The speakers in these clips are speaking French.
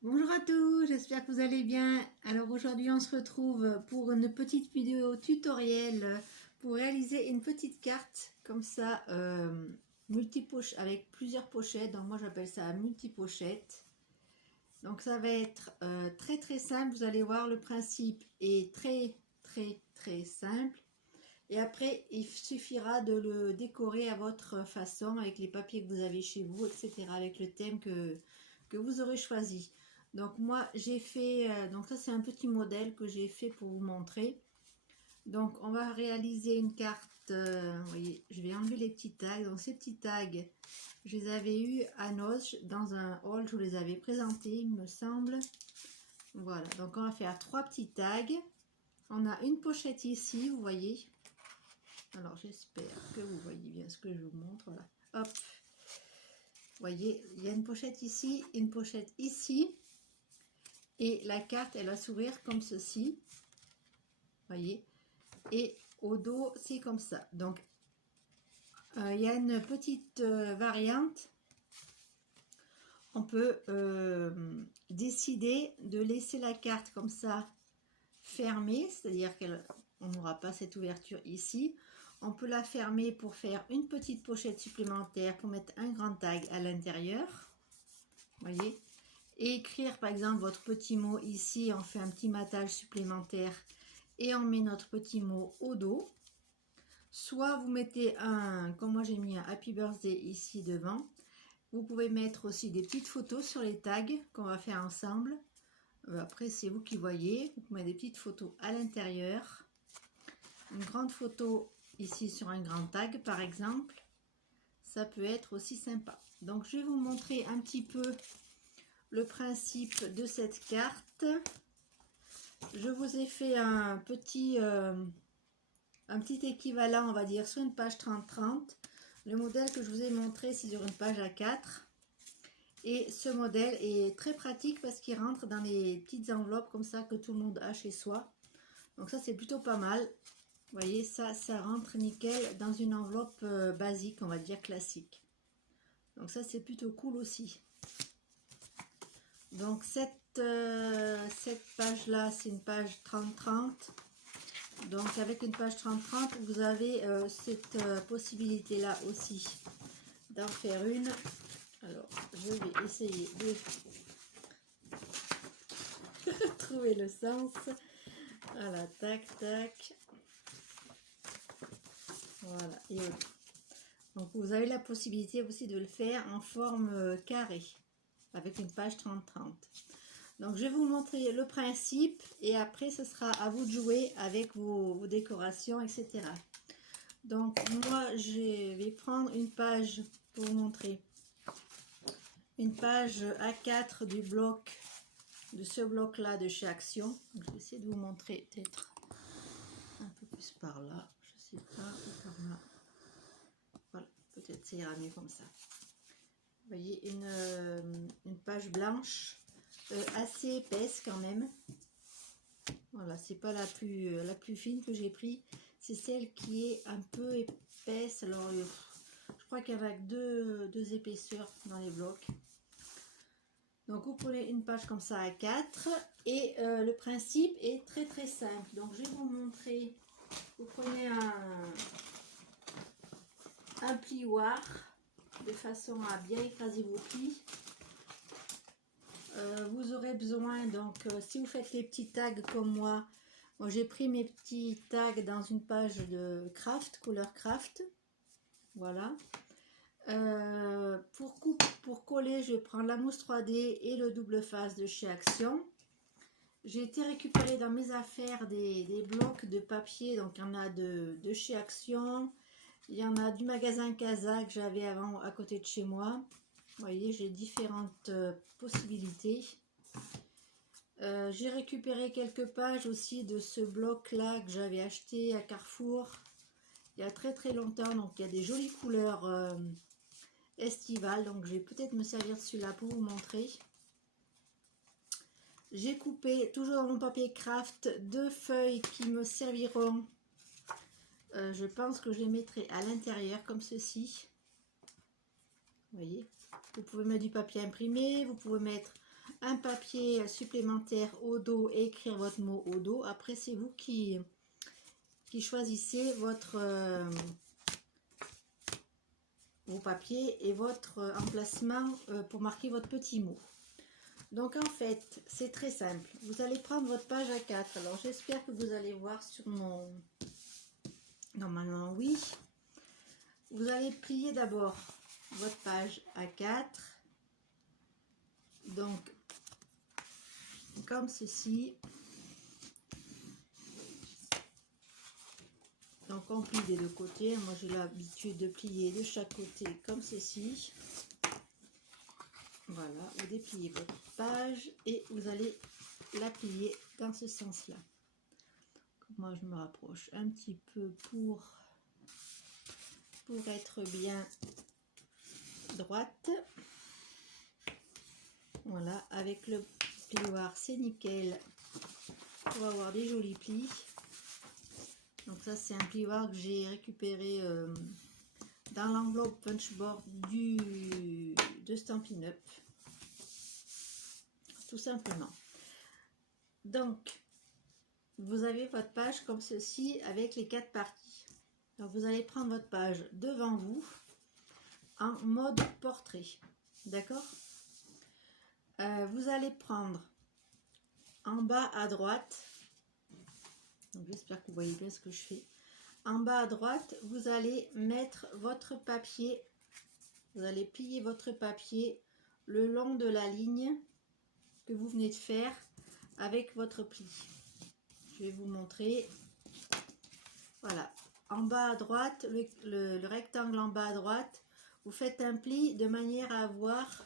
Bonjour à tous, j'espère que vous allez bien. Alors aujourd'hui on se retrouve pour une petite vidéo tutoriel pour réaliser une petite carte comme ça, multipoche avec plusieurs pochettes. Donc moi j'appelle ça multipochette. Donc ça va être très simple, vous allez voir, le principe est très simple. Et après il suffira de le décorer à votre façon avec les papiers que vous avez chez vous, etc. avec le thème que vous aurez choisi. Donc moi j'ai fait, donc ça c'est un petit modèle que j'ai fait pour vous montrer. Donc on va réaliser une carte, vous voyez, je vais enlever les petits tags. Donc ces petits tags, je les avais eu à Noces dans un haul, je vous les avais présentés il me semble. Voilà, donc on va faire 3 petits tags. On a une pochette ici, vous voyez. Alors j'espère que vous voyez bien ce que je vous montre. Voilà, hop. Vous voyez, il y a une pochette ici, une pochette ici. Et la carte, elle va s'ouvrir comme ceci. Voyez. Et au dos, c'est comme ça. Donc, il y a une petite variante. On peut décider de laisser la carte comme ça fermée, c'est-à-dire qu'on n'aura pas cette ouverture ici. On peut la fermer pour faire une petite pochette supplémentaire pour mettre un grand tag à l'intérieur. Voyez. Et écrire par exemple votre petit mot ici, on fait un petit matage supplémentaire et on met notre petit mot au dos. Soit vous mettez un, comme moi j'ai mis un Happy Birthday ici devant. Vous pouvez mettre aussi des petites photos sur les tags qu'on va faire ensemble. Après c'est vous qui voyez, vous pouvez mettre des petites photos à l'intérieur. Une grande photo ici sur un grand tag par exemple. Ça peut être aussi sympa. Donc je vais vous montrer un petit peu le principe de cette carte. Je vous ai fait un petit équivalent, on va dire, sur une page 30-30. Le modèle que je vous ai montré, c'est sur une page A4. Et ce modèle est très pratique parce qu'il rentre dans les petites enveloppes comme ça que tout le monde a chez soi. Donc ça, c'est plutôt pas mal. Vous voyez, ça rentre nickel dans une enveloppe basique, on va dire classique. Donc ça, c'est plutôt cool aussi. Donc cette page-là, c'est une page 30-30. Donc avec une page 30-30, vous avez cette possibilité-là aussi d'en faire une. Alors, je vais essayer de trouver le sens. Voilà, tac, tac. Voilà, et voilà. Donc vous avez la possibilité aussi de le faire en forme carrée, avec une page 30-30. Donc je vais vous montrer le principe et après ce sera à vous de jouer avec vos décorations, etc. Donc moi je vais prendre une page pour vous montrer. Une page A4 du bloc, de ce bloc là de chez Action. Donc, je vais essayer de vous montrer peut-être un peu plus par là, je sais pas, ou par là. Voilà, peut-être ça ira mieux comme ça. Vous voyez une page blanche. Assez épaisse quand même. Voilà, c'est pas la plus fine que j'ai pris, c'est celle qui est un peu épaisse. Alors je crois qu'il y avait deux épaisseurs dans les blocs. Donc vous prenez une page comme ça à 4 et le principe est très simple. Donc je vais vous montrer. Vous prenez un plioir de façon à bien écraser vos plis. Vous aurez besoin, donc si vous faites les petits tags comme moi j'ai pris mes petits tags dans une page de craft, couleur craft. Voilà. Pour coller, je vais prendre la mousse 3D et le double face de chez Action. J'ai été récupérer dans mes affaires des blocs de papier, donc il y en a de chez Action. Il y en a du magasin Casa que j'avais avant à côté de chez moi. Vous voyez, j'ai différentes possibilités. J'ai récupéré quelques pages aussi de ce bloc là que j'avais acheté à Carrefour il y a très longtemps. Donc il y a des jolies couleurs estivales. Donc je vais peut-être me servir de celui-là pour vous montrer. J'ai coupé, toujours dans mon papier craft, 2 feuilles qui me serviront. Je pense que je les mettrai à l'intérieur comme ceci. Vous voyez, vous pouvez mettre du papier imprimé, vous pouvez mettre un papier supplémentaire au dos et écrire votre mot au dos. Après, c'est vous qui choisissez vos papiers et votre emplacement pour marquer votre petit mot. Donc en fait, c'est très simple. Vous allez prendre votre page A4. Alors j'espère que vous allez voir sur mon... Normalement oui. Vous allez plier d'abord votre page A4. Donc comme ceci. Donc on plie des deux côtés. Moi j'ai l'habitude de plier de chaque côté comme ceci. Voilà, vous dépliez votre page et vous allez la plier dans ce sens-là. Moi, je me rapproche un petit peu pour être bien droite. Voilà, avec le plioir, c'est nickel pour avoir des jolis plis. Donc ça, c'est un plioir que j'ai récupéré dans l'enveloppe punchboard de Stampin' Up. Tout simplement. Donc, vous avez votre page comme ceci avec les 4 parties. Donc, vous allez prendre votre page devant vous en mode portrait. D'accord? Vous allez prendre en bas à droite. J'espère que vous voyez bien ce que je fais. En bas à droite, vous allez mettre votre papier. Vous allez plier votre papier le long de la ligne que vous venez de faire avec votre pli. Je vais vous montrer. Voilà. En bas à droite, le rectangle en bas à droite, vous faites un pli de manière à avoir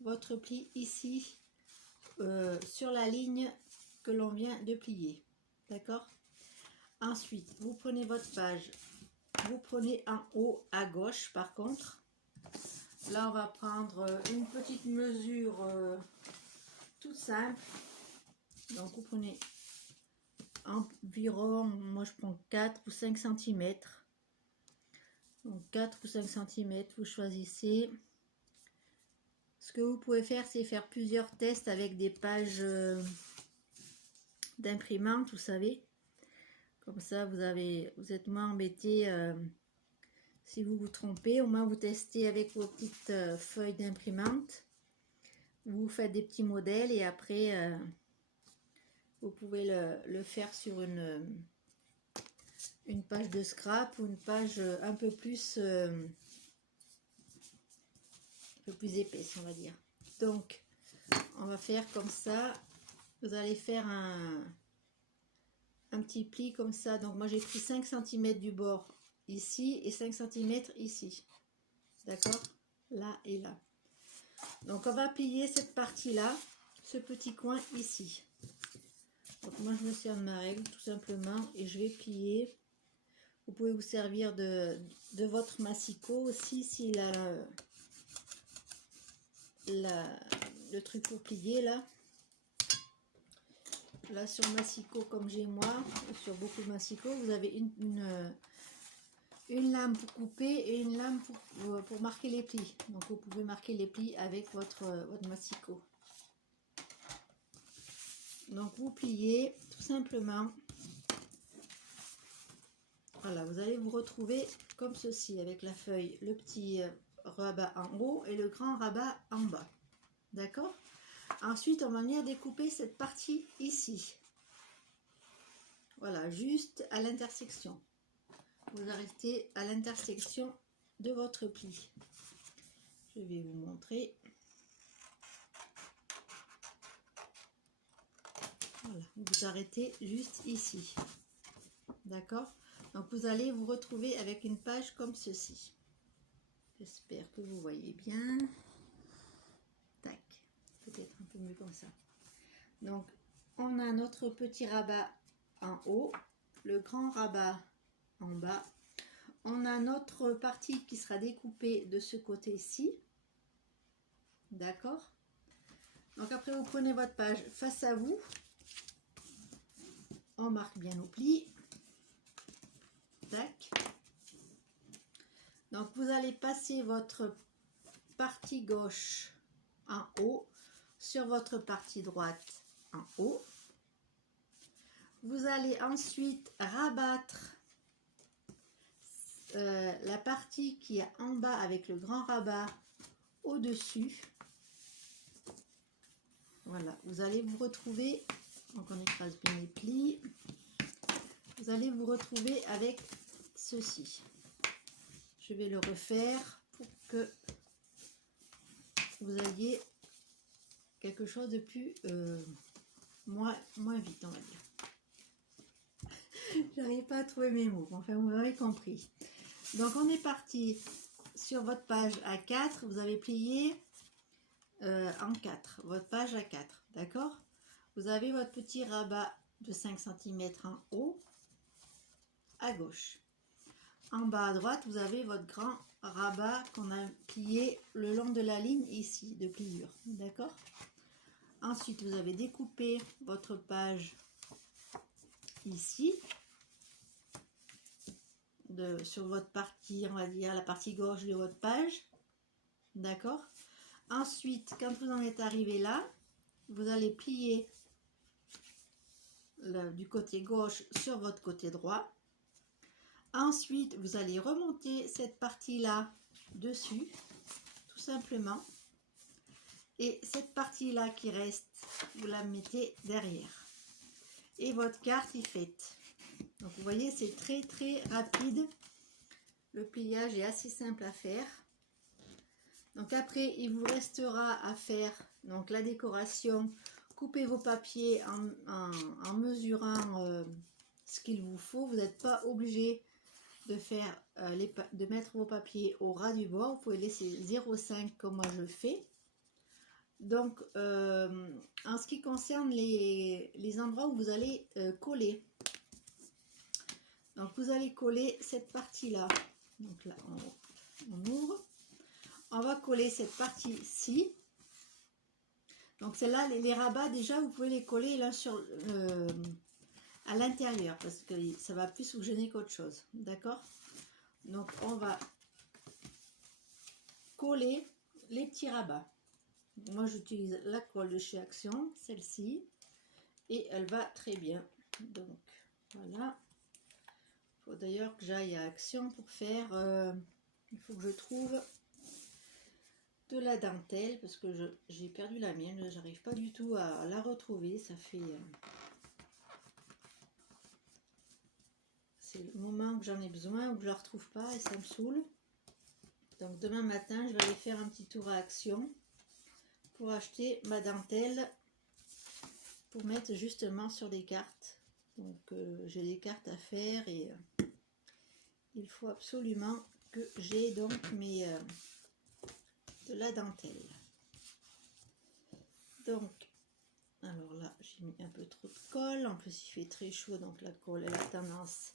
votre pli ici sur la ligne que l'on vient de plier. D'accord? Ensuite, vous prenez votre page. Vous prenez en haut à gauche par contre. Là, on va prendre une petite mesure toute simple. Donc, vous prenez environ, moi je prends 4 ou 5 cm. Donc 4 ou 5 cm, vous choisissez. Ce que vous pouvez faire, c'est faire plusieurs tests avec des pages d'imprimante, vous savez. Comme ça, vous êtes moins embêté si vous vous trompez. Au moins, vous testez avec vos petites feuilles d'imprimante. Vous faites des petits modèles et après... vous pouvez le faire sur une page de scrap ou une page un peu plus épaisse, on va dire. Donc, on va faire comme ça. Vous allez faire un petit pli comme ça. Donc, moi, j'ai pris 5 cm du bord ici et 5 cm ici. D'accord? Là et là. Donc, on va plier cette partie-là, ce petit coin ici. Donc moi je me sers de ma règle tout simplement et je vais plier. Vous pouvez vous servir de votre massicot aussi s'il a le truc pour plier là. Là sur massicot comme j'ai moi, sur beaucoup de massicots, vous avez une lame pour couper et une lame pour marquer les plis. Donc vous pouvez marquer les plis avec votre massicot. Donc vous pliez tout simplement. Voilà, vous allez vous retrouver comme ceci avec la feuille, le petit rabat en haut et le grand rabat en bas. D'accord? Ensuite, on va venir découper cette partie ici. Voilà, juste à l'intersection. Vous arrêtez à l'intersection de votre pli. Je vais vous montrer. Voilà, vous arrêtez juste ici. D'accord? Donc vous allez vous retrouver avec une page comme ceci. J'espère que vous voyez bien. Tac, peut-être un peu mieux comme ça. Donc on a notre petit rabat en haut, le grand rabat en bas. On a notre partie qui sera découpée de ce côté-ci. D'accord? Donc après vous prenez votre page face à vous. On marque bien nos plis. Tac. Donc vous allez passer votre partie gauche en haut. sur votre partie droite en haut. Vous allez ensuite rabattre la partie qui est en bas avec le grand rabat au-dessus. Voilà, vous allez vous retrouver, donc on écrase bien les plis, vous allez vous retrouver avec ceci. Je vais le refaire pour que vous ayez quelque chose de plus moins vite, on va dire. J'arrive pas à trouver mes mots, enfin vous m'avez compris. Donc on est parti sur votre page A4, vous avez plié en 4, votre page A4, d'accord? Vous avez votre petit rabat de 5 cm en haut, à gauche. En bas à droite, vous avez votre grand rabat qu'on a plié le long de la ligne ici de pliure, d'accord? Ensuite, vous avez découpé votre page ici, sur votre partie, on va dire la partie gauche de votre page, d'accord? Ensuite, quand vous en êtes arrivé là, vous allez plier du côté gauche sur votre côté droit. Ensuite, vous allez remonter cette partie-là dessus, tout simplement. Et cette partie-là qui reste, vous la mettez derrière. Et votre carte est faite. Donc, vous voyez, c'est très, très rapide. Le pliage est assez simple à faire. Donc, après, il vous restera à faire donc, la décoration. Coupez vos papiers en mesurant ce qu'il vous faut. Vous n'êtes pas obligé de faire de mettre vos papiers au ras du bord. Vous pouvez laisser 0,5 comme moi je fais. Donc en ce qui concerne les endroits où vous allez coller, donc vous allez coller cette partie là, donc là on ouvre, on va coller cette partie-ci. Donc celle-là, les rabats déjà vous pouvez les coller là sur à l'intérieur parce que ça va plus vous gêner qu'autre chose, d'accord? Donc on va coller les petits rabats. Moi j'utilise la colle de chez Action, celle-ci, et elle va très bien. Donc voilà. Il faut d'ailleurs que j'aille à Action pour faire, il faut que je trouve de la dentelle parce que j'ai perdu la mienne, j'arrive pas du tout à la retrouver. Ça fait c'est le moment que j'en ai besoin ou que je la retrouve pas et ça me saoule. Donc demain matin je vais aller faire un petit tour à Action pour acheter ma dentelle pour mettre justement sur des cartes. Donc j'ai des cartes à faire et il faut absolument que j'ai donc de la dentelle. Donc alors là j'ai mis un peu trop de colle, en plus il fait très chaud donc la colle elle a tendance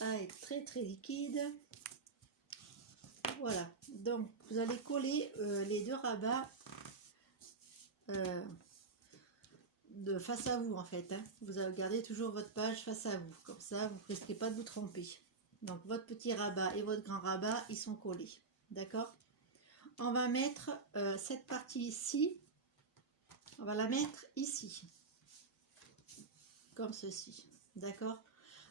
à être très très liquide. Voilà, donc vous allez coller les deux rabats de face à vous en fait, hein. Vous allez garder toujours votre page face à vous, comme ça vous ne risquez pas de vous tromper. Donc votre petit rabat et votre grand rabat ils sont collés, d'accord? On va mettre cette partie ici, on va la mettre ici, comme ceci, d'accord?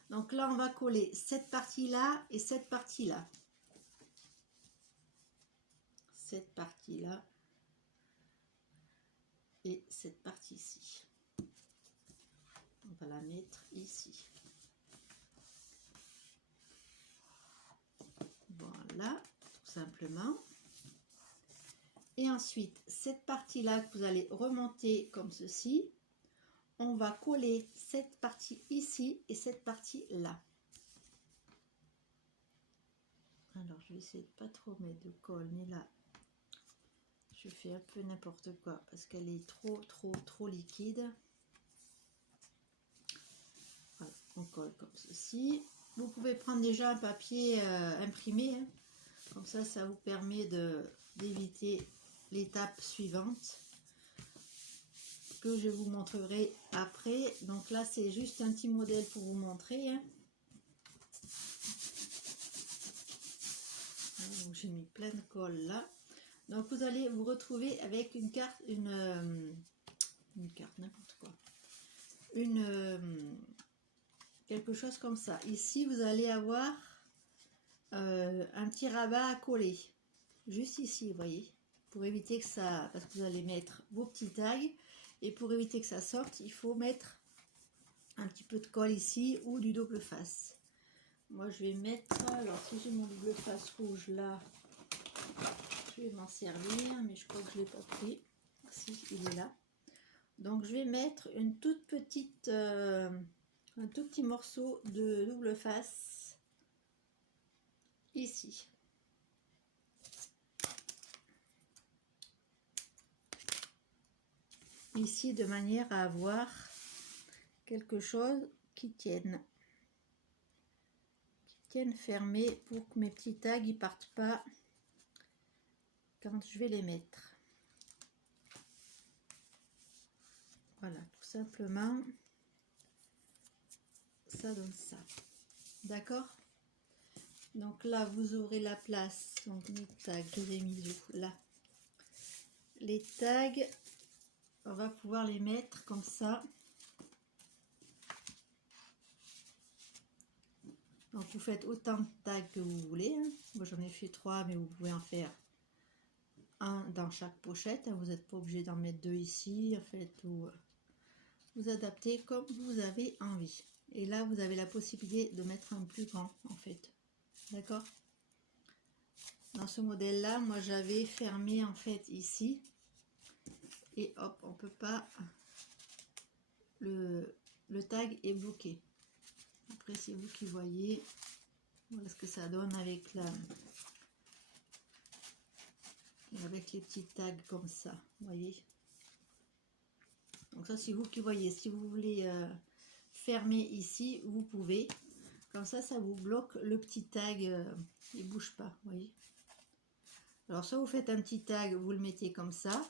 Donc là on va coller cette partie là et cette partie là, cette partie là et cette partie ici. On va la mettre ici. Voilà, tout simplement. Et ensuite, cette partie-là que vous allez remonter comme ceci, on va coller cette partie ici et cette partie-là. Alors, je vais essayer de pas trop mettre de colle, mais là, je fais un peu n'importe quoi parce qu'elle est trop liquide. Voilà, on colle comme ceci. Vous pouvez prendre déjà un papier imprimé, hein. Comme ça vous permet d'éviter l'étape suivante que je vous montrerai après. Donc là c'est juste un petit modèle pour vous montrer, hein. Donc j'ai mis plein de colle là. Donc vous allez vous retrouver avec une carte, n'importe quoi, quelque chose comme ça. Ici vous allez avoir un petit rabat à coller, juste ici, vous voyez, pour éviter que ça, parce que vous allez mettre vos petits tags, et pour éviter que ça sorte, il faut mettre un petit peu de colle ici ou du double face. Moi je vais mettre, alors si j'ai mon double face rouge là, je vais m'en servir, mais je crois que je l'ai pas pris. Si, il est là. Donc je vais mettre une toute petite, un tout petit morceau de double face ici. Ici, de manière à avoir quelque chose qui tienne fermé pour que mes petits tags ils partent pas quand je vais les mettre. Voilà, tout simplement, ça donne ça. D'accord? Donc là, vous aurez la place. Donc mes tags, je les ai mis où? Là. Les tags, on va pouvoir les mettre comme ça. Donc vous faites autant de tags que vous voulez. Hein. Moi j'en ai fait 3, mais vous pouvez en faire un dans chaque pochette. Hein. Vous n'êtes pas obligé d'en mettre 2 ici. En fait, vous adaptez comme vous avez envie. Et là, vous avez la possibilité de mettre un plus grand, en fait. D'accord? Dans ce modèle-là, moi j'avais fermé en fait ici. Et hop, on peut pas. Le tag est bloqué. Après, c'est vous qui voyez. Voilà ce que ça donne avec avec les petits tags comme ça. Vous voyez? Donc ça, c'est vous qui voyez. Si vous voulez fermer ici, vous pouvez. Comme ça vous bloque le petit tag. Il bouge pas. Vous voyez? Alors, soit vous faites un petit tag, vous le mettez comme ça.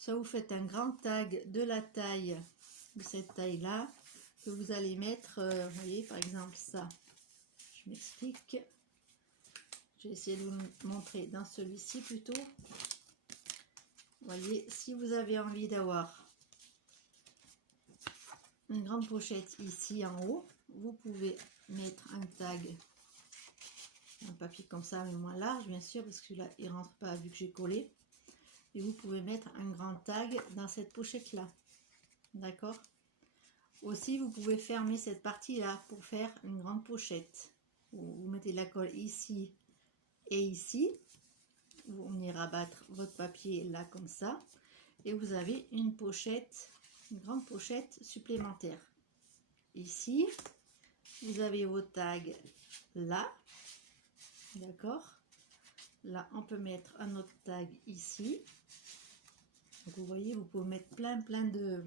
Soit vous faites un grand tag de la taille, de cette taille-là, que vous allez mettre, vous voyez, par exemple ça. Je m'explique. Je vais essayer de vous montrer dans celui-ci plutôt. Vous voyez, si vous avez envie d'avoir une grande pochette ici en haut, vous pouvez mettre un tag, un papier comme ça, mais moins large, bien sûr, parce que là, il rentre pas vu que j'ai collé. Et vous pouvez mettre un grand tag dans cette pochette-là. D'accord? Aussi, vous pouvez fermer cette partie-là pour faire une grande pochette. Vous mettez de la colle ici et ici. Vous venez rabattre votre papier là comme ça. Et vous avez une pochette, une grande pochette supplémentaire. Ici, vous avez vos tags là. D'accord? Là, on peut mettre un autre tag ici. Donc, vous voyez, vous pouvez mettre plein de...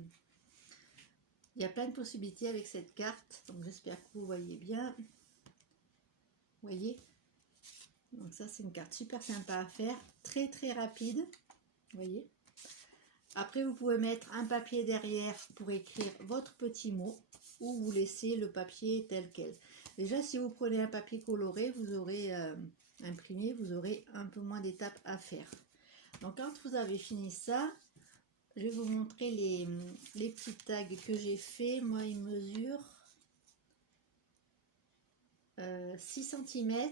Il y a plein de possibilités avec cette carte. Donc, j'espère que vous voyez bien. Vous voyez? Donc, ça, c'est une carte super sympa à faire. Très, très rapide. Vous voyez? Après, vous pouvez mettre un papier derrière pour écrire votre petit mot. Ou vous laissez le papier tel quel. Déjà, si vous prenez un papier coloré, vous aurez imprimé, vous aurez un peu moins d'étapes à faire. Donc, quand vous avez fini ça, je vais vous montrer les petits tags que j'ai fait. Moi, ils mesurent 6 cm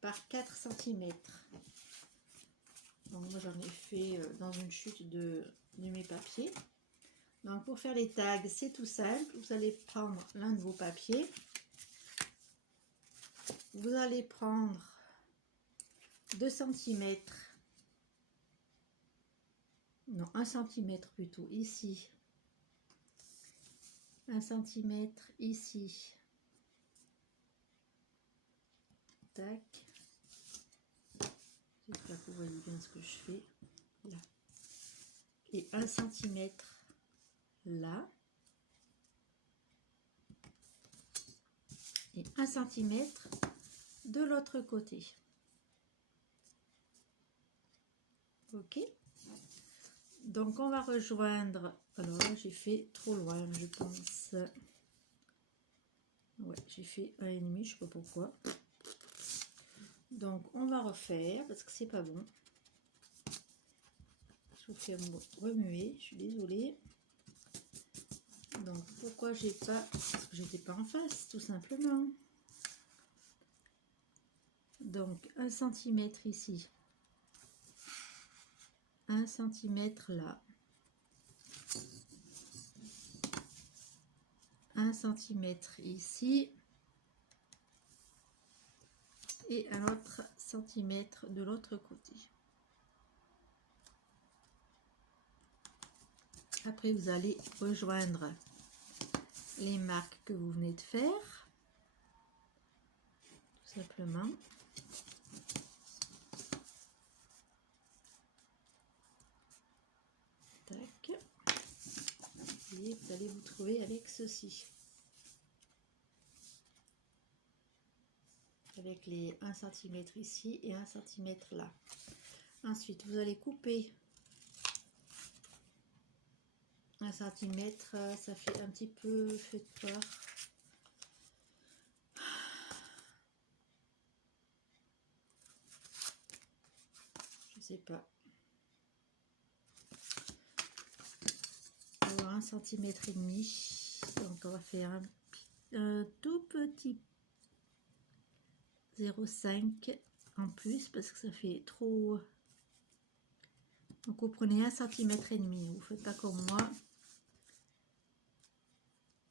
par 4 cm. Donc, moi, j'en ai fait dans une chute de mes papiers. Donc, pour faire les tags, c'est tout simple. Vous allez prendre l'un de vos papiers. Vous allez prendre 2 cm. Non, 1 cm plutôt, ici. 1 cm ici. Tac. J'espère que vous voyez bien ce que je fais. Là. Et 1 cm là. Et 1 cm de l'autre côté. Ok. Donc on va rejoindre. Alors là j'ai fait trop loin, je pense. Ouais, j'ai fait 1,5, je sais pas pourquoi. Donc on va refaire parce que c'est pas bon. Je vous fais remuer, je suis désolée. Donc pourquoi j'ai pas, parce que j'étais pas en face tout simplement. Donc 1 cm ici, 1 cm là, 1 cm ici et un autre centimètre de l'autre côté. Après vous allez rejoindre les marques que vous venez de faire, tout simplement. Tac. Et vous allez vous trouver avec ceci. Avec les 1 cm ici et 1 cm là. Ensuite, vous allez couper 1 cm, ça fait un petit peu fait peur. Je sais pas. On va avoir 1 cm et demi. Donc on va faire un tout petit 0,5 en plus parce que ça fait trop. Donc vous prenez 1 cm et demi. Vous faites pas comme moi.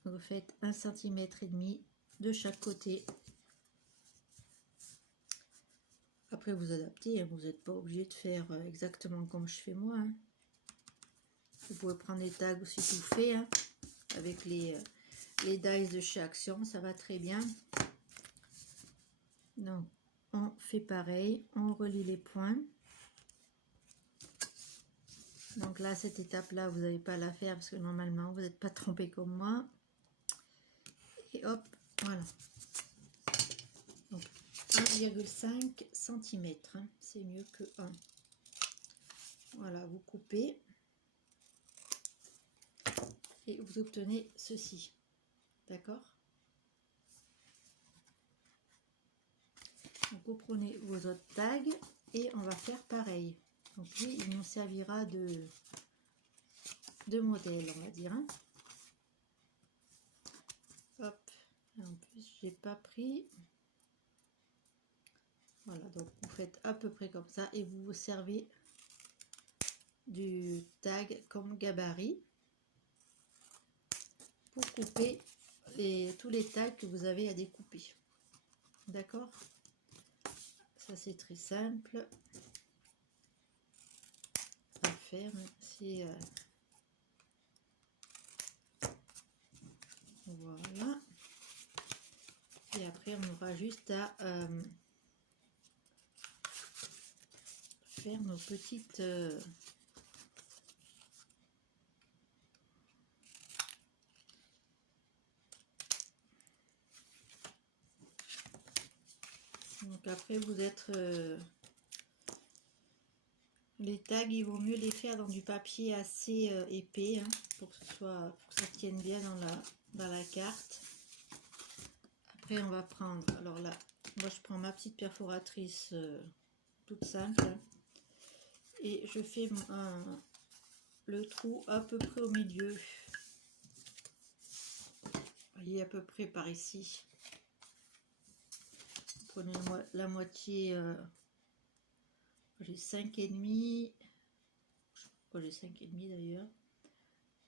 Vous faites 1 cm et demi de chaque côté. Après vous adaptez, vous n'êtes pas obligé de faire exactement comme je fais moi. Hein. Vous pouvez prendre les tags aussi tout fait, hein, avec les dies de chez Action, ça va très bien. Donc on fait pareil, on relie les points. Donc là, cette étape-là, vous n'avez pas à la faire parce que normalement, vous n'êtes pas trompé comme moi. Et hop, voilà. Donc 1,5 cm, hein, c'est mieux que 1. Voilà, vous coupez. Et vous obtenez ceci. D'accord? Donc vous prenez vos autres tags et on va faire pareil. Donc lui, il nous servira de modèle, on va dire. Hein. Hop, en plus, j'ai pas pris. Voilà, donc vous faites à peu près comme ça et vous vous servez du tag comme gabarit pour couper tous les tags que vous avez à découper. D'accord? Ça, c'est très simple à faire. Si, voilà. Et après, on aura juste à faire nos petites... Donc après, vous êtes... les tags, il vaut mieux les faire dans du papier assez épais, hein, pour que ça tienne bien dans la carte. Après, on va prendre, alors là, moi je prends ma petite perforatrice toute simple et je fais le trou à peu près au milieu. Vous voyez, à peu près par ici. Vous prenez la moitié, j'ai 5,5, je sais pas pourquoi j'ai 5,5 d'ailleurs.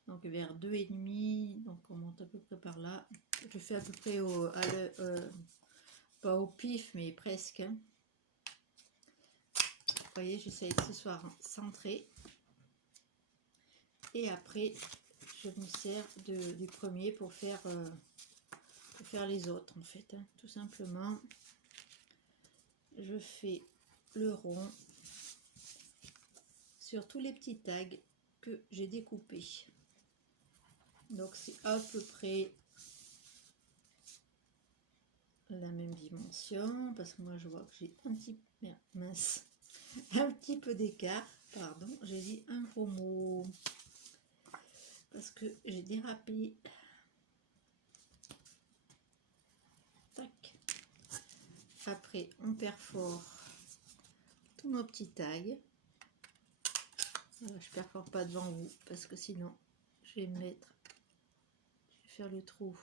Donc vers 2,5, donc on monte à peu près par là. Je fais à peu près pas au pif, mais presque. Hein. Vous voyez, j'essaie que ce soit centré. Et après, je me sers du premier pour faire les autres, en fait. Hein. Tout simplement, je fais le rond sur tous les petits tags que j'ai découpés. Donc c'est à peu près la même dimension, parce que moi je vois que j'ai un petit mince, un petit peu d'écart, pardon, j'ai dit un gros mot parce que j'ai dérapé. Tac. après on perfore tous nos petits tags. Voilà, je perfore pas devant vous parce que sinon je vais mettre, je vais faire le trou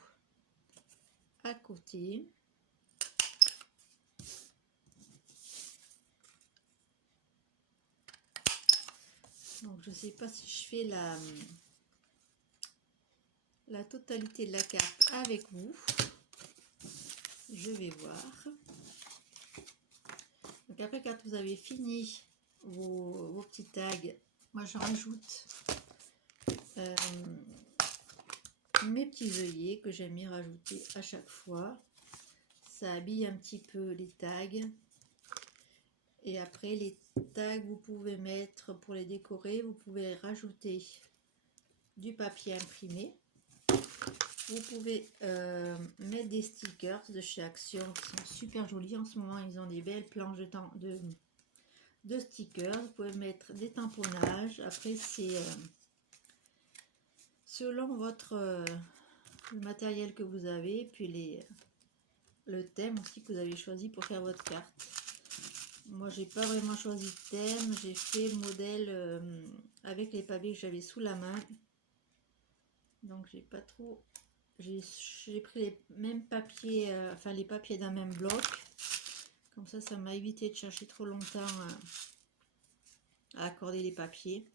à côté. Donc je sais pas si je fais la totalité de la carte avec vous. Je vais voir. Donc après, quand vous avez fini vos petits tags, moi je rajoute mes petits œillets que j'aime bien rajouter à chaque fois. Ça habille un petit peu les tags. Et après, les tags, vous pouvez mettre, pour les décorer, vous pouvez rajouter du papier imprimé. Vous pouvez mettre des stickers de chez Action qui sont super jolis. En ce moment, ils ont des belles planches de stickers. Vous pouvez mettre des tamponnages. Après, c'est selon le matériel que vous avez, puis le thème aussi que vous avez choisi pour faire votre carte. Moi, j'ai pas vraiment choisi de thème. J'ai fait le modèle avec les papiers que j'avais sous la main. Donc, j'ai pas trop... J'ai pris les mêmes papiers, enfin les papiers d'un même bloc. Comme ça m'a évité de chercher trop longtemps à accorder les papiers.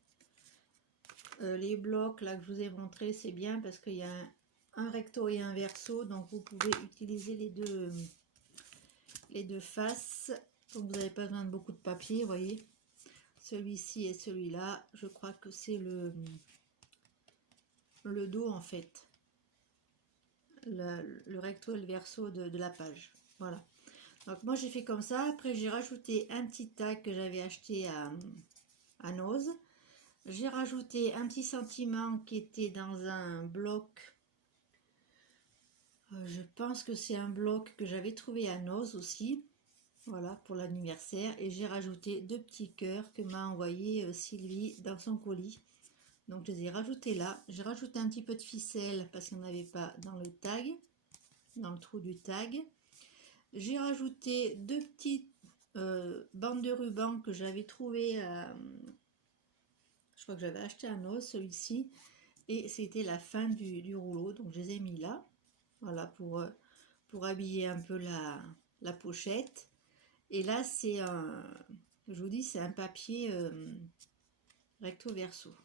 Les blocs là que je vous ai montré, c'est bien parce qu'il y a un recto et un verso. Donc, vous pouvez utiliser les deux faces. Donc vous n'avez pas besoin de beaucoup de papier, vous voyez. Celui-ci et celui-là, je crois que c'est le dos en fait. Le recto et le verso de la page. Voilà. Donc moi j'ai fait comme ça. Après j'ai rajouté un petit tag que j'avais acheté à Noz. J'ai rajouté un petit sentiment qui était dans un bloc. Je pense que c'est un bloc que j'avais trouvé à Noz aussi. Voilà, pour l'anniversaire. Et j'ai rajouté 2 petits cœurs que m'a envoyé Sylvie dans son colis. Donc, je les ai rajoutés là. J'ai rajouté un petit peu de ficelle parce qu'il n'y en avait pas dans le tag, dans le trou du tag. J'ai rajouté 2 petites bandes de ruban que j'avais trouvé. Je crois que j'avais acheté un os, celui-ci. Et c'était la fin du rouleau. Donc, je les ai mis là. Voilà, pour habiller un peu la pochette. Et là, c'est je vous dis, c'est un papier recto verso.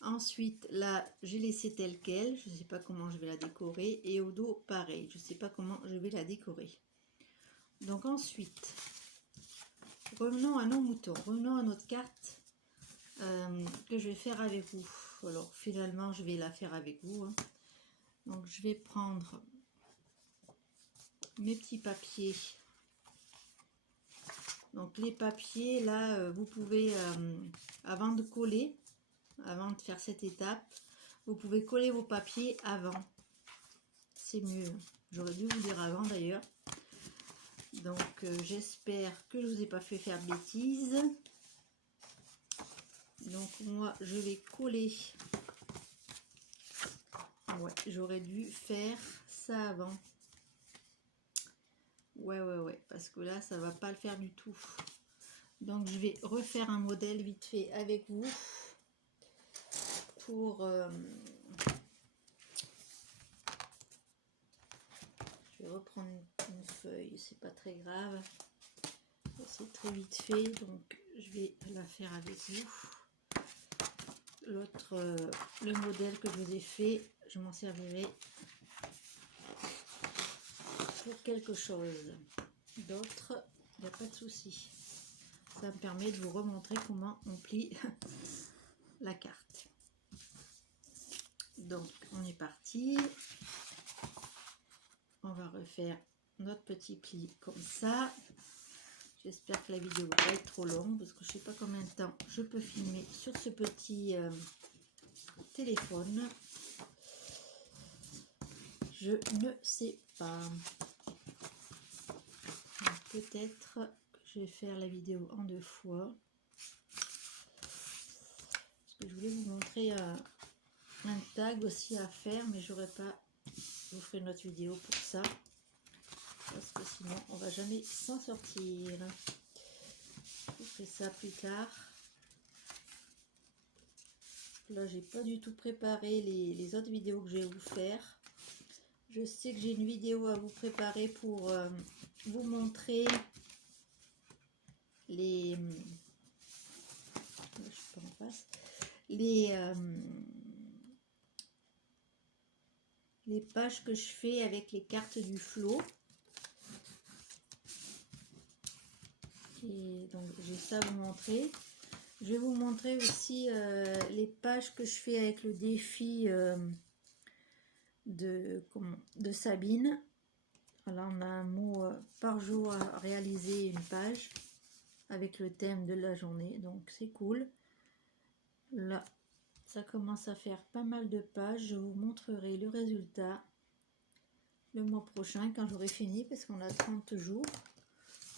Ensuite, là, j'ai laissé tel quel. Je ne sais pas comment je vais la décorer. Et au dos, pareil. Je ne sais pas comment je vais la décorer. Donc ensuite, revenons à nos moutons. Revenons à notre carte que je vais faire avec vous. Alors, finalement, je vais la faire avec vous. Hein. Donc, je vais prendre mes petits papiers. Donc les papiers, là, vous pouvez, avant de coller, avant de faire cette étape, vous pouvez coller vos papiers avant. C'est mieux. J'aurais dû vous dire avant d'ailleurs. Donc j'espère que je ne vous ai pas fait faire de bêtises. Donc moi, je vais coller. Ouais, j'aurais dû faire ça avant. Ouais, parce que là, ça va pas le faire du tout. Donc, je vais refaire un modèle vite fait avec vous pour... je vais reprendre une feuille, c'est pas très grave. C'est très vite fait, donc je vais la faire avec vous. L'autre, le modèle que je vous ai fait, je m'en servirai pour quelque chose d'autre, il n'y a pas de souci. Ça me permet de vous remontrer comment on plie la carte. Donc on est parti. On va refaire notre petit pli comme ça. J'espère que la vidéo va pas être trop longue parce que je sais pas combien de temps je peux filmer sur ce petit téléphone. Je ne sais pas. Peut-être que je vais faire la vidéo en 2 fois. Parce que je voulais vous montrer un tag aussi à faire, mais j'aurais pas. Je vous ferai une autre vidéo pour ça. parce que sinon on va jamais s'en sortir. Je ferai ça plus tard. Là, j'ai pas du tout préparé les autres vidéos que je vais vous faire. Je sais que j'ai une vidéo à vous préparer pour vous montrer les... je sais pas en face. Les pages que je fais avec les cartes du flot. Et donc j'ai ça à vous montrer. Je vais vous montrer aussi les pages que je fais avec le défi de Sabine. Alors on a un mot par jour à réaliser une page avec le thème de la journée, donc c'est cool. Là ça commence à faire pas mal de pages, je vous montrerai le résultat le mois prochain quand j'aurai fini, parce qu'on a 30 jours,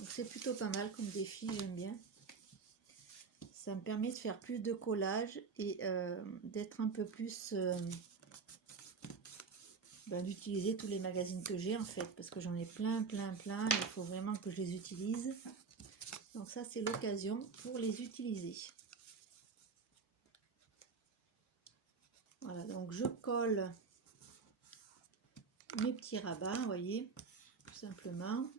donc c'est plutôt pas mal comme défi, j'aime bien. Ça me permet de faire plus de collage et d'être un peu plus d'utiliser tous les magazines que j'ai en fait, parce que j'en ai plein, il faut vraiment que je les utilise. Donc ça c'est l'occasion pour les utiliser. Voilà, donc je colle mes petits rabats, vous voyez, tout simplement.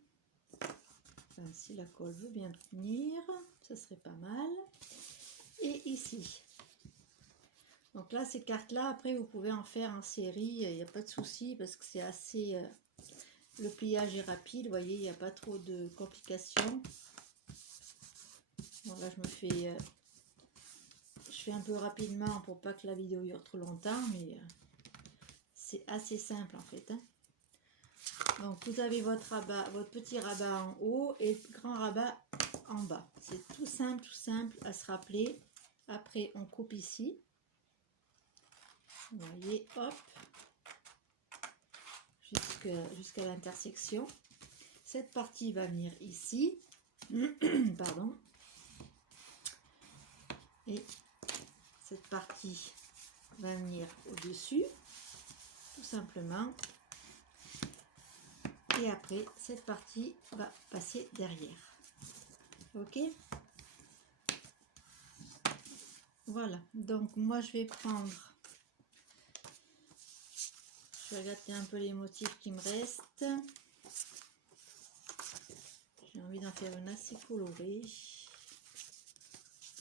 Enfin, si la colle veut bien tenir, ça serait pas mal. Et ici. Donc là, ces cartes-là, après, vous pouvez en faire en série, il n'y a pas de souci, parce que c'est assez... le pliage est rapide, vous voyez, il n'y a pas trop de complications. Bon, là, je fais un peu rapidement pour pas que la vidéo dure trop longtemps, mais c'est assez simple en fait. Hein. Donc, vous avez votre rabat, votre petit rabat en haut et le grand rabat en bas. C'est tout simple à se rappeler. Après, on coupe ici. Vous voyez, hop, jusqu'à l'intersection. Cette partie va venir ici. Pardon. Et cette partie va venir au-dessus, tout simplement. Et après, cette partie va passer derrière. Ok? Voilà. Donc, moi, je vais prendre... Je vais regarder un peu les motifs qui me restent. J'ai envie d'en faire une assez colorée.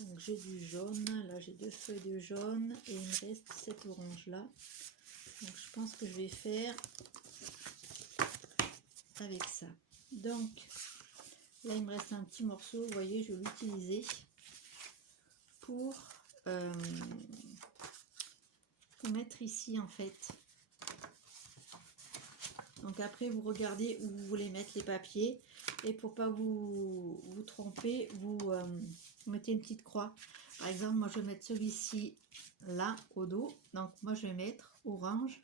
Donc j'ai du jaune, là j'ai 2 feuilles de jaune et il me reste cet orange là. Donc je pense que je vais faire avec ça. Donc là il me reste un petit morceau, vous voyez, je vais l'utiliser pour mettre ici en fait. Donc après vous regardez où vous voulez mettre les papiers et pour pas vous tromper, vous mettez une petite croix. Par exemple, moi je vais mettre celui-ci là au dos. Donc moi je vais mettre orange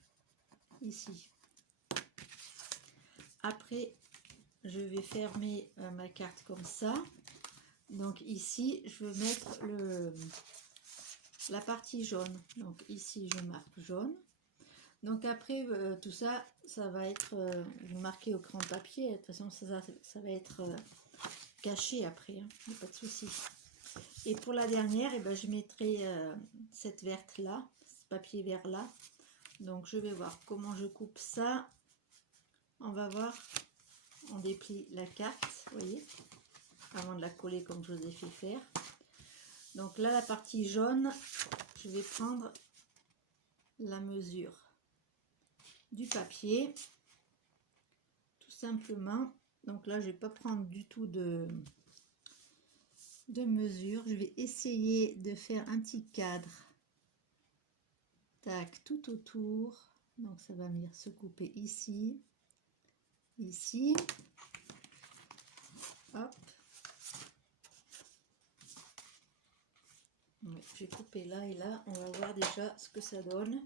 ici. Après je vais fermer ma carte comme ça. Donc ici je vais mettre la partie jaune. Donc ici je marque jaune. Donc après tout ça, ça va être marqué au crayon de papier. De toute façon ça va être caché après, hein, il n'y a pas de souci. Et pour la dernière, eh ben, je mettrai cette verte là, ce papier vert là. Donc je vais voir comment je coupe ça. On va voir. On déplie la carte, vous voyez, avant de la coller comme je vous ai fait faire. Donc là, la partie jaune, je vais prendre la mesure du papier, tout simplement. Donc là, je vais pas prendre du tout de mesure. Je vais essayer de faire un petit cadre. Tac, tout autour. Donc ça va venir se couper ici. Ici. Hop. J'ai coupé là et là. On va voir déjà ce que ça donne.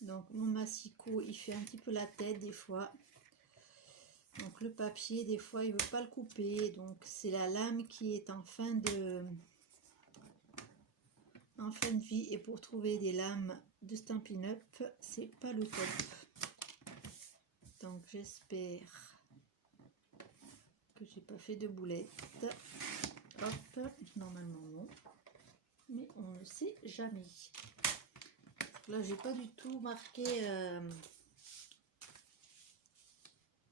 Donc mon massicot, il fait un petit peu la tête des fois. Donc le papier, des fois, il veut pas le couper. Donc c'est la lame qui est en fin de vie. Et pour trouver des lames de Stampin' Up, c'est pas le top. Donc j'espère que j'ai pas fait de boulettes. Hop, normalement non, mais on ne sait jamais. Là, j'ai pas du tout marqué.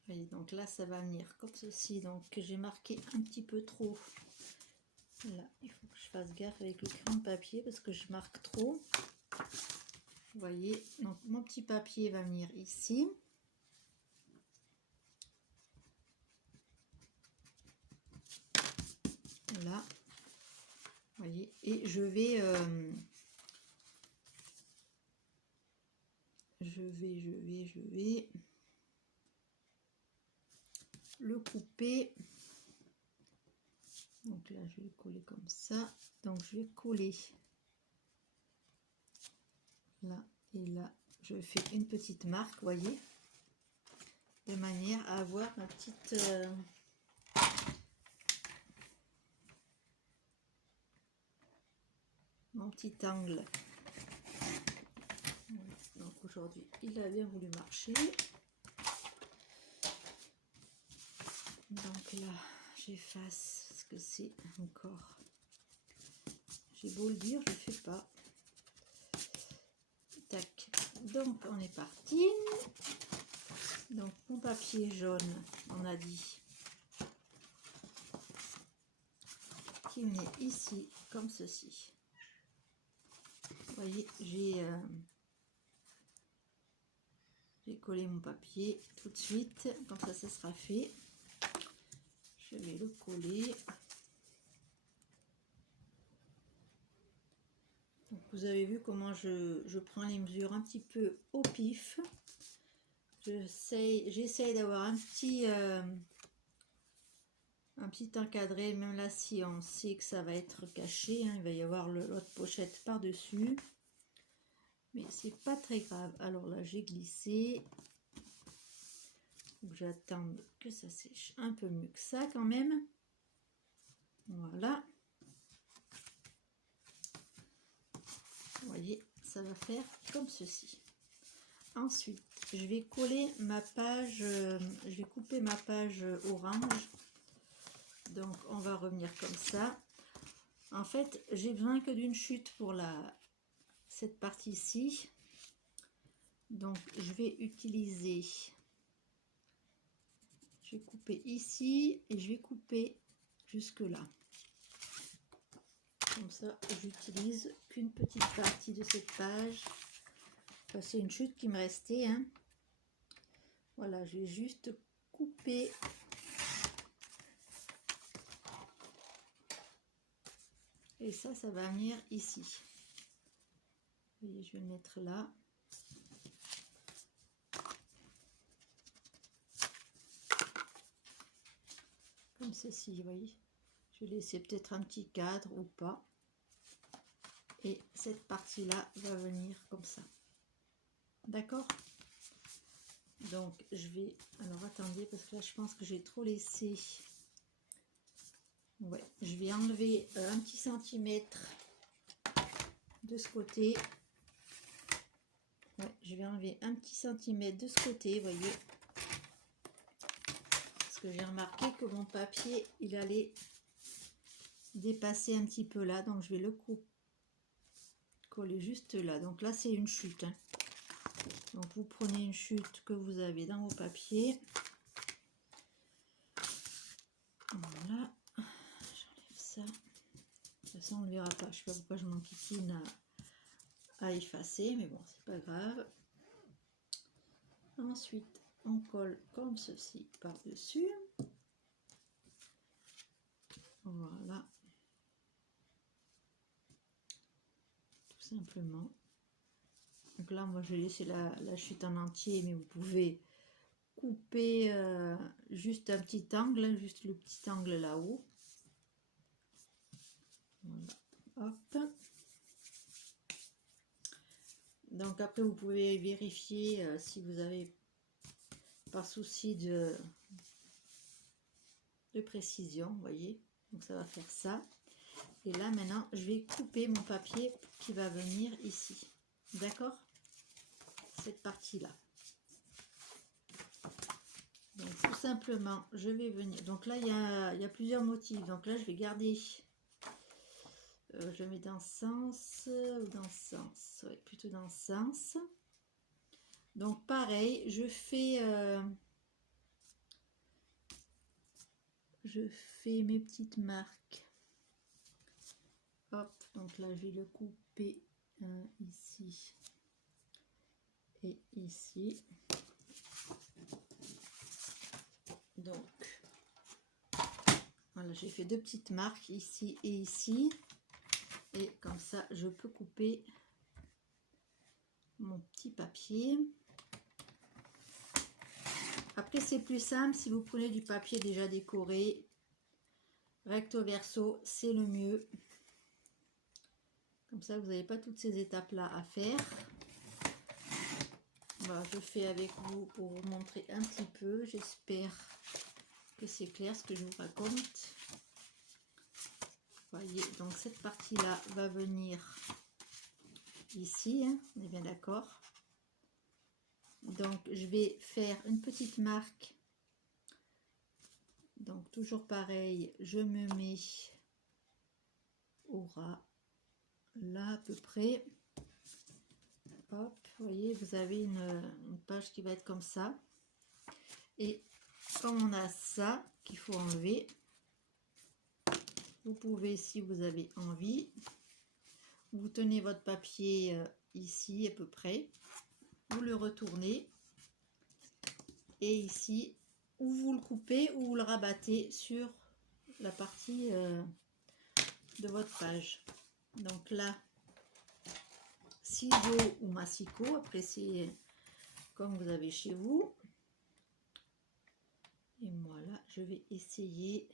Voyez, donc là, ça va venir comme ceci. Donc j'ai marqué un petit peu trop. Là, il faut que je fasse gaffe avec le crayon de papier parce que je marque trop. Vous voyez, donc mon petit papier va venir ici. Là, vous voyez, et je vais le couper. Donc là, je vais le coller comme ça. Donc je vais coller là et là. Je fais une petite marque, vous voyez, de manière à avoir ma petite mon petit angle. Donc aujourd'hui, il a bien voulu marcher. Donc là, j'efface ce que c'est encore. J'ai beau le dire, je ne fais pas. Tac. Donc on est parti. Donc mon papier jaune, on a dit qu'il venait ici comme ceci. Vous voyez, j'ai collé mon papier tout de suite, comme ça sera fait. Je vais le coller. Donc, vous avez vu comment je prends les mesures un petit peu au pif. J'essaye d'avoir un petit encadré, même là si on sait que ça va être caché, hein, il va y avoir l'autre pochette par dessus, mais c'est pas très grave. Alors là j'ai glissé, j'attends que ça sèche un peu mieux que ça quand même. Voilà, vous voyez, ça va faire comme ceci. Ensuite je vais coller ma page, je vais couper ma page orange. Donc on va revenir comme ça. En fait, j'ai besoin que d'une chute pour cette partie-ci. Donc je vais utiliser, je vais couper ici et je vais couper jusque là. Comme ça, j'utilise qu'une petite partie de cette page. Enfin, c'est une chute qui me restait, hein. Voilà, je vais juste couper. Et ça va venir ici. Vous voyez, je vais le mettre là. Comme ceci, vous voyez. Je vais laisser peut-être un petit cadre ou pas. Et cette partie-là va venir comme ça. D'accord? Donc, je vais... Alors, attendez, parce que là, je pense que j'ai trop laissé... Ouais, je vais enlever un petit centimètre de ce côté. Ouais, je vais enlever un petit centimètre de ce côté, vous voyez. Parce que j'ai remarqué que mon papier, il allait dépasser un petit peu là. Donc, je vais le coller juste là. Donc là, c'est une chute. Hein. Donc, vous prenez une chute que vous avez dans vos papiers. Voilà. Ça. De toute façon on ne le verra pas, je sais pas pourquoi je m'enquiquine à effacer, mais bon, c'est pas grave. Ensuite on colle comme ceci par dessus. Voilà, tout simplement. Donc là moi je vais laisser la chute en entier, mais vous pouvez couper juste un petit angle, juste le petit angle là-haut. Voilà. Hop. Donc après vous pouvez vérifier si vous avez par souci de précision, vous voyez. Donc ça va faire ça. Et là maintenant je vais couper mon papier qui va venir ici. D'accord? Cette partie là. Donc tout simplement, je vais venir. Donc là, il y a plusieurs motifs. Donc là, je vais garder. Je mets dans ce sens ou dans ce sens. Oui, plutôt dans ce sens. Donc pareil, je fais mes petites marques. Hop, donc là, je vais le couper ici et ici. Donc, voilà, j'ai fait deux petites marques ici et ici. Et comme ça, je peux couper mon petit papier. Après, c'est plus simple si vous prenez du papier déjà décoré. Recto verso, c'est le mieux. Comme ça, vous n'avez pas toutes ces étapes-là à faire. Voilà, je fais avec vous pour vous montrer un petit peu. J'espère que c'est clair ce que je vous raconte. Voyez, donc cette partie-là va venir ici, hein, on est bien d'accord. Donc je vais faire une petite marque. Donc toujours pareil, je me mets au ras, là à peu près. Hop, vous voyez, vous avez une page qui va être comme ça. Et comme on a ça qu'il faut enlever, vous pouvez, si vous avez envie, vous tenez votre papier ici à peu près, vous le retournez et ici, ou vous le coupez ou vous le rabattez sur la partie de votre page. Donc là, ciseaux ou massicot, après c'est comme vous avez chez vous. Et voilà, je vais essayer.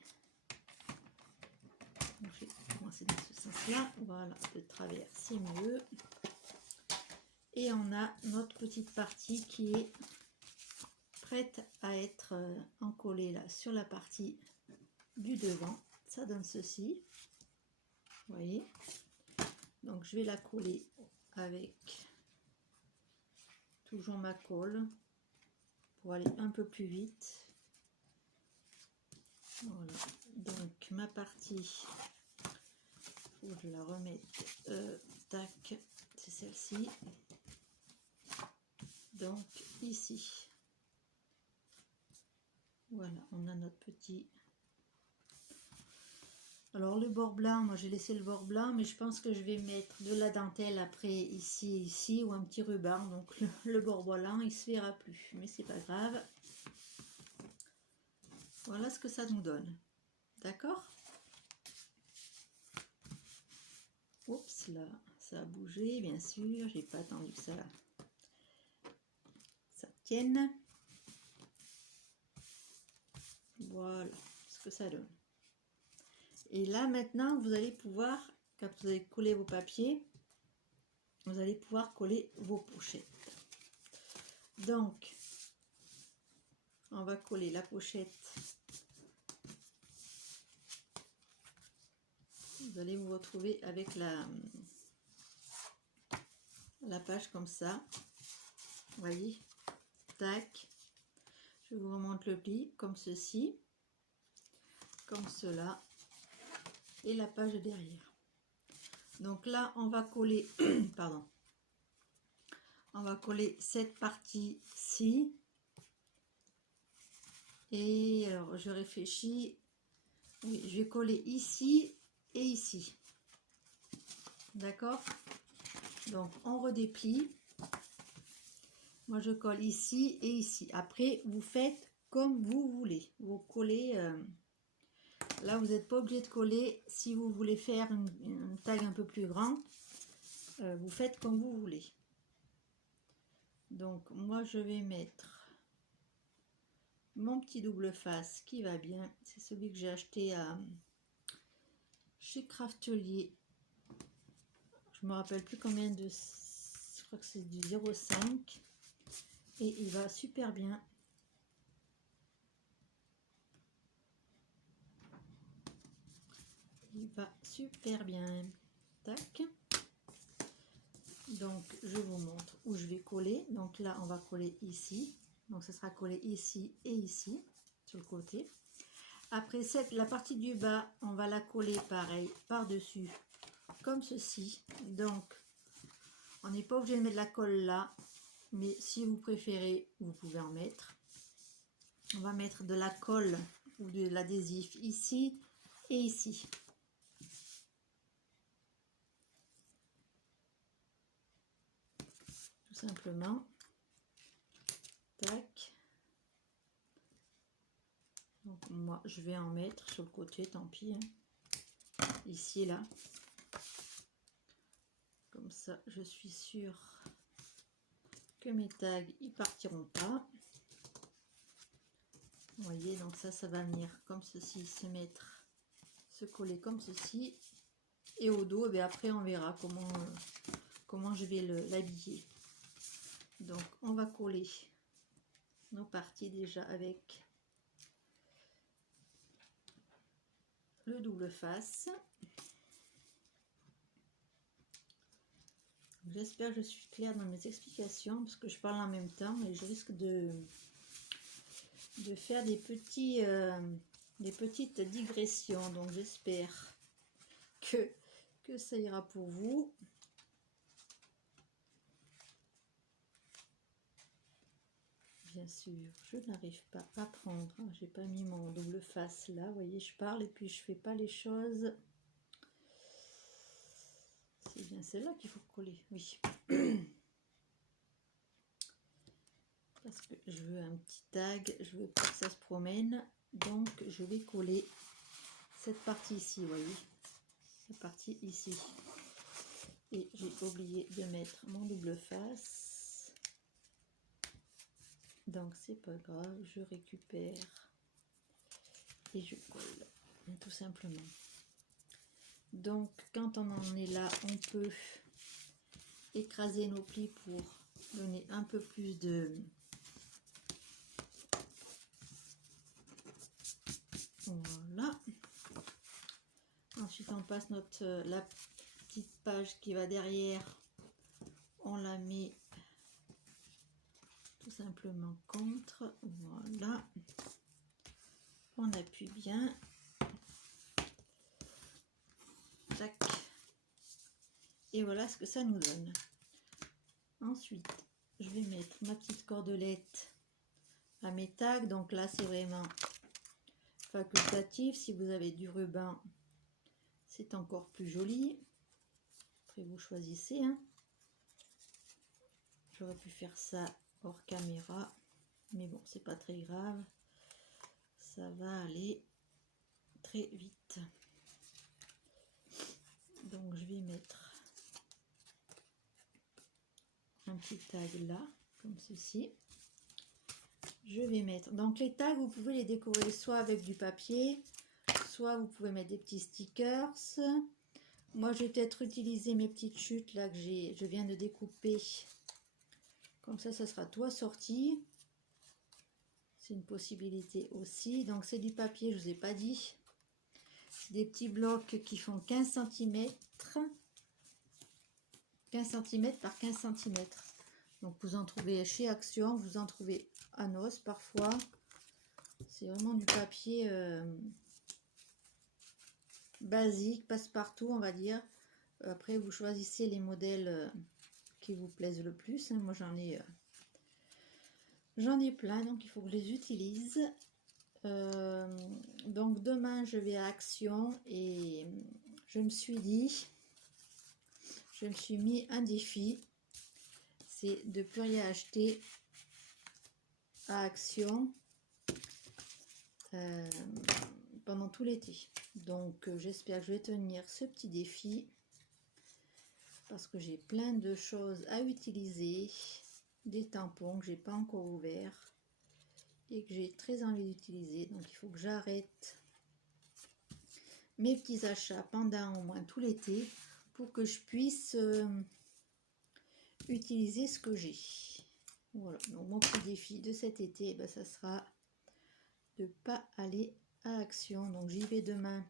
Je vais commencer dans ce sens-là. Voilà, de travers, c'est mieux. Et on a notre petite partie qui est prête à être encollée là sur la partie du devant. Ça donne ceci. Vous voyez. Donc je vais la coller avec toujours ma colle pour aller un peu plus vite. Voilà, donc ma partie, faut que je la remette, tac, c'est celle-ci, donc ici, voilà, on a notre petit, alors le bord blanc, moi j'ai laissé le bord blanc, mais je pense que je vais mettre de la dentelle après ici, ici, ou un petit ruban, donc le bord blanc il se verra plus, mais c'est pas grave. Voilà ce que ça nous donne. D'accord? Oups, là, ça a bougé, bien sûr. J'ai pas attendu que ça tienne. Voilà ce que ça donne. Et là, maintenant, vous allez pouvoir, quand vous allez coller vos papiers, vous allez pouvoir coller vos pochettes. Donc, on va coller la pochette. Vous allez vous retrouver avec la page comme ça. Vous voyez, tac. Je vous remonte le pli comme ceci, comme cela, et la page derrière. Donc là, on va coller, pardon, on va coller cette partie-ci. Et alors, je réfléchis. Oui, je vais coller ici et ici. D'accord? Donc, on redéplie. Moi, je colle ici et ici. Après, vous faites comme vous voulez. Vous collez. Là, vous n'êtes pas obligé de coller. Si vous voulez faire une taille un peu plus grande, vous faites comme vous voulez. Donc, moi, je vais mettre mon petit double face qui va bien. C'est celui que j'ai acheté chez Craftelier. Je me rappelle plus combien de... Je crois que c'est du 0,5. Et il va super bien. Il va super bien. Tac. Donc, je vous montre où je vais coller. Donc là, on va coller ici. Donc ça sera collé ici et ici, sur le côté. Après la partie du bas, on va la coller pareil par-dessus, comme ceci. Donc, on n'est pas obligé de mettre la colle là, mais si vous préférez, vous pouvez en mettre. On va mettre de la colle ou de l'adhésif ici et ici. Tout simplement. Tac. Donc moi, je vais en mettre sur le côté, tant pis. Hein. Ici, là. Comme ça, je suis sûre que mes tags, ils partiront pas. Vous voyez, donc ça va venir comme ceci, se coller comme ceci. Et au dos, et après, on verra comment je vais l'habiller. Donc, on va coller nos parties déjà avec le double face. J'espère que je suis claire dans mes explications parce que je parle en même temps et je risque de faire des petites digressions. Donc j'espère que ça ira pour vous. Bien sûr, je n'arrive pas à prendre. J'ai pas mis mon double face là. Vous voyez, je parle et puis je fais pas les choses. C'est bien celle-là qu'il faut coller, oui. Parce que je veux un petit tag, je veux pas que ça se promène. Donc je vais coller cette partie ici, vous voyez. Cette partie ici. Et j'ai oublié de mettre mon double face. Donc c'est pas grave, je récupère et je colle, tout simplement. Donc quand on en est là, on peut écraser nos plis pour donner un peu plus de... Voilà. Ensuite on passe la petite page qui va derrière, on la met tout simplement contre, voilà, on appuie bien, tac, et voilà ce que ça nous donne. Ensuite je vais mettre ma petite cordelette à mes tags, donc là c'est vraiment facultatif. Si vous avez du ruban, c'est encore plus joli. Après vous choisissez, hein. J'aurais pu faire ça hors caméra, mais bon, c'est pas très grave, ça va aller très vite. Donc je vais mettre un petit tag là, comme ceci. Je vais mettre, donc les tags, vous pouvez les décorer soit avec du papier, soit vous pouvez mettre des petits stickers. Moi je vais peut-être utiliser mes petites chutes là que je viens de découper. Comme ça sera tout assorti. C'est une possibilité aussi. Donc c'est du papier, je ne vous ai pas dit. C'est des petits blocs qui font 15 cm. 15 cm par 15 cm. Donc vous en trouvez chez Action, vous en trouvez à Nos parfois. C'est vraiment du papier basique, passe-partout on va dire. Après vous choisissez les modèles qui vous plaisent le plus. Moi j'en ai plein, donc il faut que je les utilise. Donc demain je vais à Action et je me suis mis un défi, c'est de plus rien acheter à Action pendant tout l'été. Donc j'espère que je vais tenir ce petit défi parce que j'ai plein de choses à utiliser, des tampons que j'ai pas encore ouverts et que j'ai très envie d'utiliser. Donc il faut que j'arrête mes petits achats pendant au moins tout l'été pour que je puisse utiliser ce que j'ai. Voilà, donc mon petit défi de cet été, ben, ça sera de pas aller à Action. Donc j'y vais demain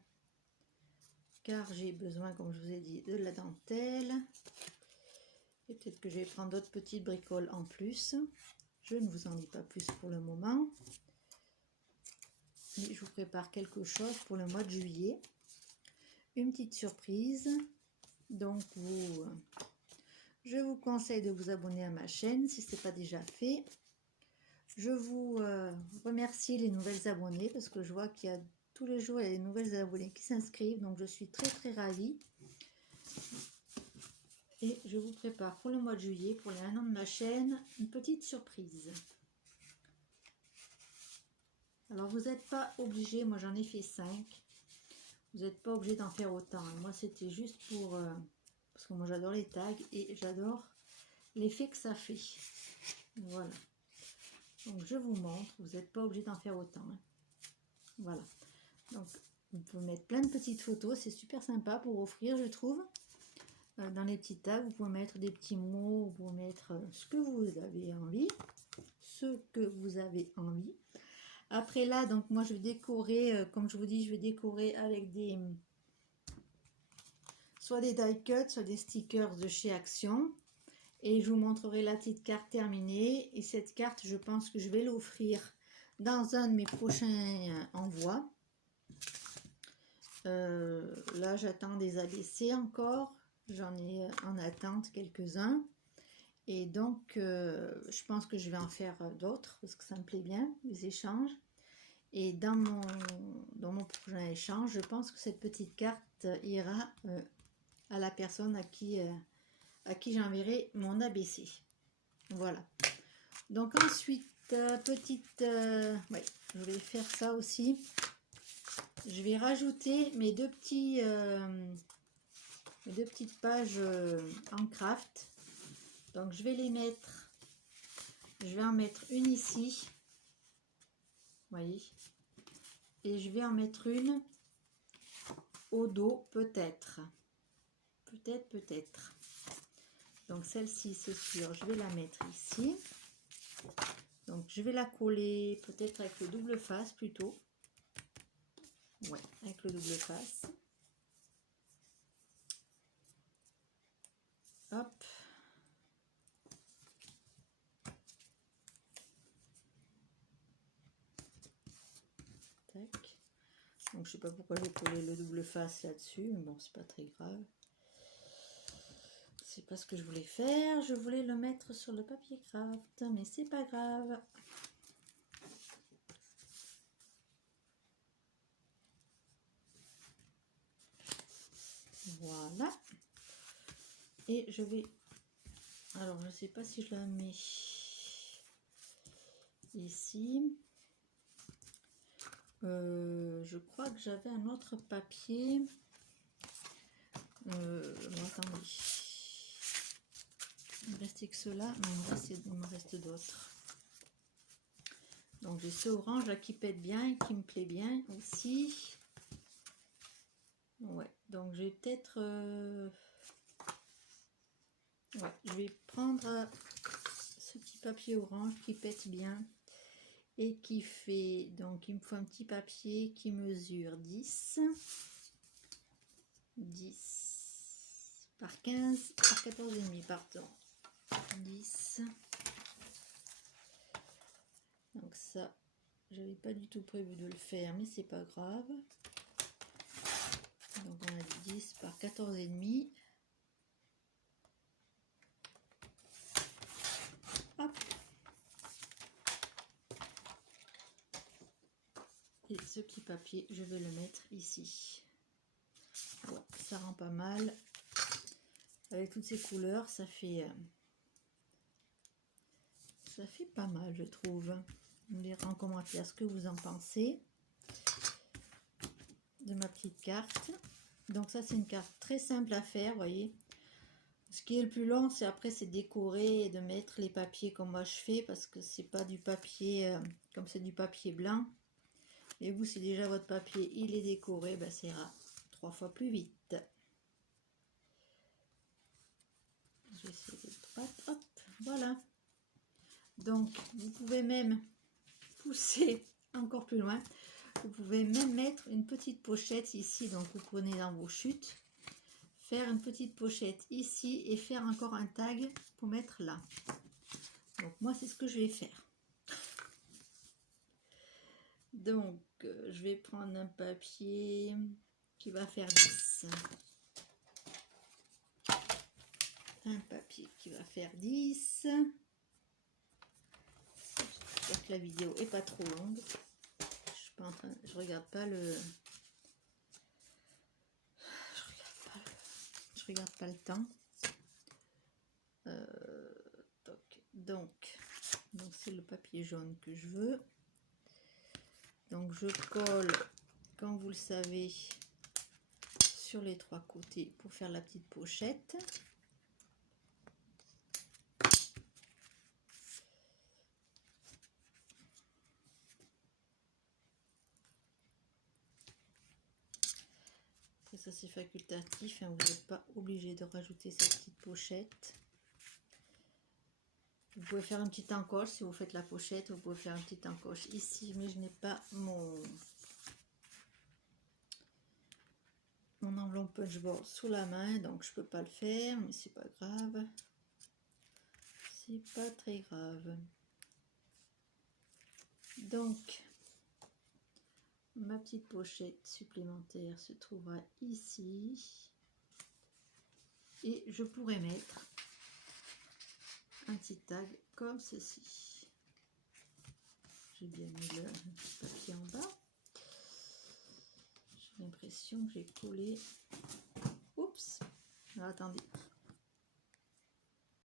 car j'ai besoin, comme je vous ai dit, de la dentelle. Et peut-être que je vais prendre d'autres petites bricoles en plus. Je ne vous en dis pas plus pour le moment. Mais je vous prépare quelque chose pour le mois de juillet. Une petite surprise. Donc, je vous conseille de vous abonner à ma chaîne si ce n'est pas déjà fait. Je vous remercie les nouvelles abonnées parce que je vois qu'il y a tous les jours il y a des nouvelles abonnées qui s'inscrivent. Donc, je suis très ravie. Et je vous prépare pour le mois de juillet, pour les 1 an de ma chaîne, une petite surprise. Alors, vous n'êtes pas obligé, moi j'en ai fait 5. Vous n'êtes pas obligé d'en faire autant. Moi, c'était juste pour... parce que moi, j'adore les tags et j'adore l'effet que ça fait. Voilà. Donc, je vous montre. Vous n'êtes pas obligé d'en faire autant. Hein. Voilà. Donc, vous pouvez mettre plein de petites photos. C'est super sympa pour offrir, je trouve. Dans les petits tags, vous pouvez mettre des petits mots. Vous pouvez mettre ce que vous avez envie. Ce que vous avez envie. Après là, donc moi je vais décorer, comme je vous dis, je vais décorer avec des soit des die cuts, soit des stickers de chez Action. Et je vous montrerai la petite carte terminée. Et cette carte, je pense que je vais l'offrir dans un de mes prochains envois. Là, j'attends des ABC encore. J'en ai en attente quelques-uns. Et donc, je pense que je vais en faire d'autres parce que ça me plaît bien, les échanges. Et dans mon prochain échange, je pense que cette petite carte ira à la personne à qui j'enverrai mon ABC. Voilà. Donc ensuite, ouais, je vais faire ça aussi. Je vais rajouter mes deux petites pages en craft. Donc je vais les mettre, je vais en mettre une ici, vous voyez, et je vais en mettre une au dos peut-être, peut-être. Donc celle-ci c'est sûr, je vais la mettre ici. Donc je vais la coller peut-être avec le double face plutôt. Ouais, avec le double face. Hop. Tac. Donc je sais pas pourquoi j'ai collé le double face là-dessus, mais bon c'est pas très grave. C'est pas ce que je voulais faire, je voulais le mettre sur le papier craft, mais c'est pas grave. Voilà. Et je vais... Alors, je sais pas si je la mets ici. Je crois que j'avais un autre papier. Attendez. Il me restait que cela, mais il me reste d'autres. Donc, j'ai ce orange là qui pète bien et qui me plaît bien aussi. Ouais, donc je vais peut-être... ouais, je vais prendre ce petit papier orange qui pète bien et qui fait... Donc, il me faut un petit papier qui mesure 10 par 15 par 14,5, pardon. 10. Donc ça, j'avais pas du tout prévu de le faire, mais c'est pas grave. Donc on a dit 10 par 14,5. Hop. Et ce petit papier, je vais le mettre ici. Ouais, ça rend pas mal. Avec toutes ces couleurs, ça fait pas mal, je trouve. Vous me direz en commentaire ce que vous en pensez de ma petite carte. Donc ça, c'est une carte très simple à faire, vous voyez. Ce qui est le plus long, c'est après, c'est décorer et de mettre les papiers comme moi je fais, parce que c'est pas du papier, comme c'est du papier blanc. Et vous, si déjà votre papier, il est décoré, ben, ça ira 3 fois plus vite. Je vais essayer d'être droite, hop, voilà. Donc, vous pouvez même pousser encore plus loin. Vous pouvez même mettre une petite pochette ici, donc vous prenez dans vos chutes, faire une petite pochette ici et faire encore un tag pour mettre là. Donc moi c'est ce que je vais faire. Donc je vais prendre un papier qui va faire 10. Un papier qui va faire 10. J'espère que la vidéo est pas trop longue. Je regarde pas le temps. Donc c'est le papier jaune que je veux. Donc je colle, comme vous le savez, sur les 3 côtés pour faire la petite pochette. Après ça c'est facultatif, hein, vous n'êtes pas obligé de rajouter cette petite pochette. Vous pouvez faire une petite encoche si vous faites la pochette, vous pouvez faire une petite encoche ici, mais je n'ai pas mon enveloppe punchboard sous la main, donc je peux pas le faire, mais c'est pas grave. C'est pas très grave. Donc, ma petite pochette supplémentaire se trouvera ici. Et je pourrais mettre un petit tag comme ceci. J'ai bien mis le papier en bas. J'ai l'impression que j'ai collé. Oups! Alors, attendez.